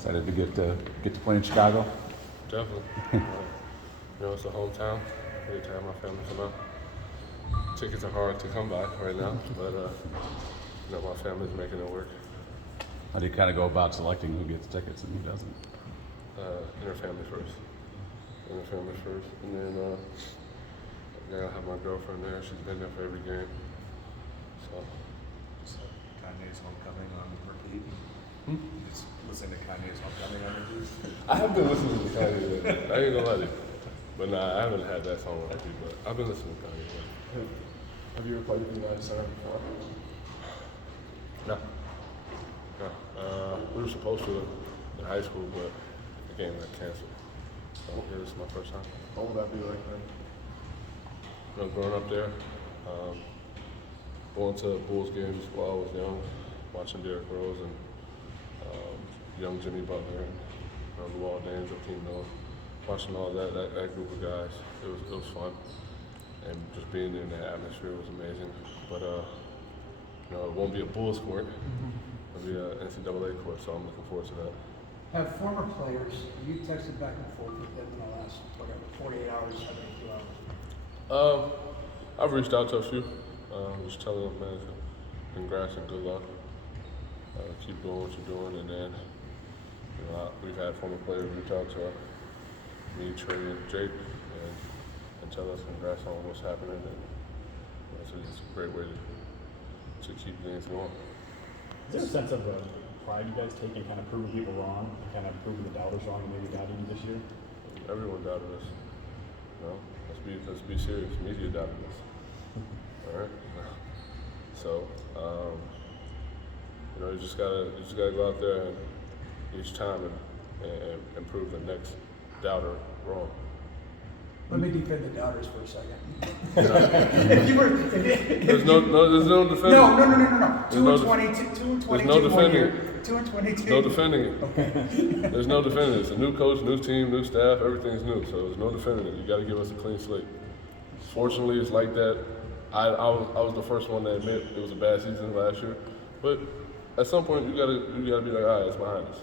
Excited to get to play in Chicago. Definitely. It's a hometown. Great to have my family come out. Tickets are hard to come by right now, but my family's making it work. How do you kind of go about selecting who gets tickets and who doesn't? Family first, and then I'll have my girlfriend there. She's been there for every game. So Kanye's homecoming on repeat. Just listen to Kanye's homecoming on repeat. I have been listening to Kanye lately. I ain't gonna lie to you. But nah, I haven't had that song on repeat, but I've been listening to Kanye lately. Have you ever played with the United Center before? No. We were supposed to in high school, but the game got canceled. So this is my first time. What would that be like then? Growing up there, going to Bulls games while I was young, watching Derrick Rose and young Jimmy Butler and Luol Deng, Joakim Noah, watching all that group of guys. It was fun, and just being in that atmosphere was amazing. But it won't be a Bulls court; it'll be an NCAA court, so I'm looking forward to that. Have former players, you texted back and forth with them in the last, 48 hours, 72 hours? I've reached out to a few, just telling them, man, congrats and good luck. Keep doing what you're doing, and then we've had former players reach out to me, Trey, and Jake, and tell us congrats on what's happening, and it's a great way to keep things going. Is there a sense of pride you guys take in kind of proving people wrong, and kind of proving the doubters wrong and maybe doubting you this year? Everyone doubted us. Let's be serious. Media doubted us. All right. So you just gotta go out there and each time and prove the next doubter wrong. Let me defend the doubters for a second. There's no defending. No. There's 2 and 22. 2 and 22. There's no defending it. 2 and 22. No defending it. Okay. There's no defending it. It's a new coach, new team, new staff. Everything's new, so there's no defending it. You got to give us a clean slate. Fortunately, it's like that. I was the first one to admit it was a bad season last year, but at some point you gotta be like, all right, it's behind us.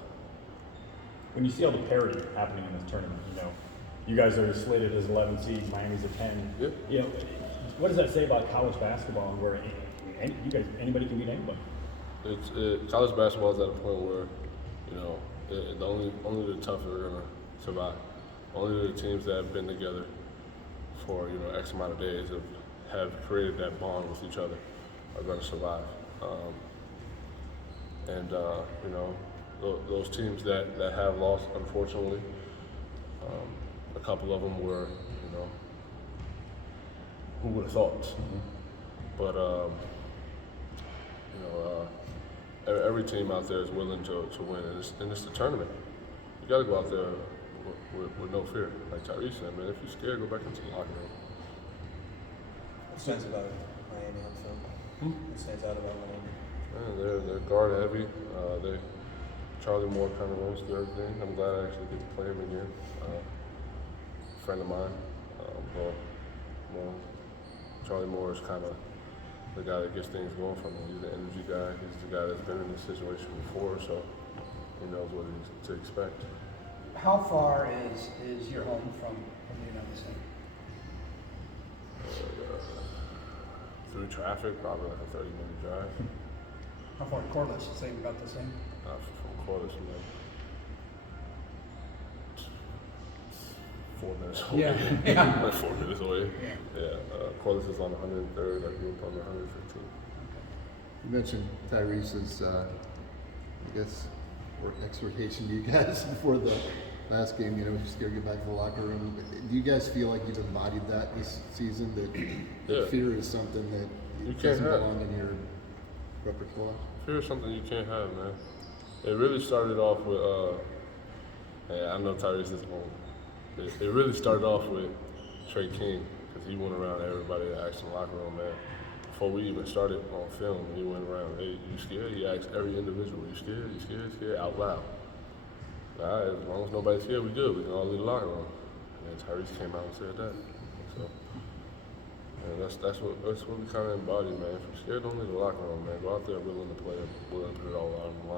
When you see all the parity happening in this tournament, you guys are slated as 11 seeds, Miami's at 10. Yeah. What does that say about college basketball and where anybody can beat anybody? College basketball is at a point where, only the tough are gonna survive. Only the teams that have been together for X amount of days have created that bond with each other are gonna survive. Those teams that have lost, unfortunately, a couple of them were, who would have thought? But every team out there is willing to win, and it's the tournament. You got to go out there with no fear. Like Tyrese said, man, if you're scared, go back into the locker room. What stands out about Miami on film? What stands out about Miami? They're guard heavy. Charlie Moore kind of runs through everything. I'm glad I actually get to play him again. Friend of mine. Charlie Moore is kind of the guy that gets things going for me. He's the energy guy. He's the guy that's been in this situation before, so he knows what to expect. How far is your home from the United States? Through traffic, probably like a 30-minute drive. How far to Corliss? Same, about the same? From Corliss, 4 minutes away. Yeah. Like 4 minutes away. Yeah. Corliss is on 103rd. I grew up on 115th. You mentioned Tyrese's, exhortation to you guys before the last game, you're scared to get back to the locker room. Do you guys feel like you've embodied that this season, that fear is something that doesn't belong in your repertoire? Fear is something you can't have, man. It really started off with, I know Tyrese is home. It really started off with Trey King, because he went around everybody that asked in the locker room, man. Before we even started on film, he went around, hey, you scared? He asked every individual, you scared? You scared? Scared? Out loud. All right, as long as nobody's scared, we good. We can all leave the locker room. And then Tyrese came out and said that. So, that's what we kind of embody, man. If you're scared, don't leave the locker room, man. Go out there willing to play, willing to put it all out on the line.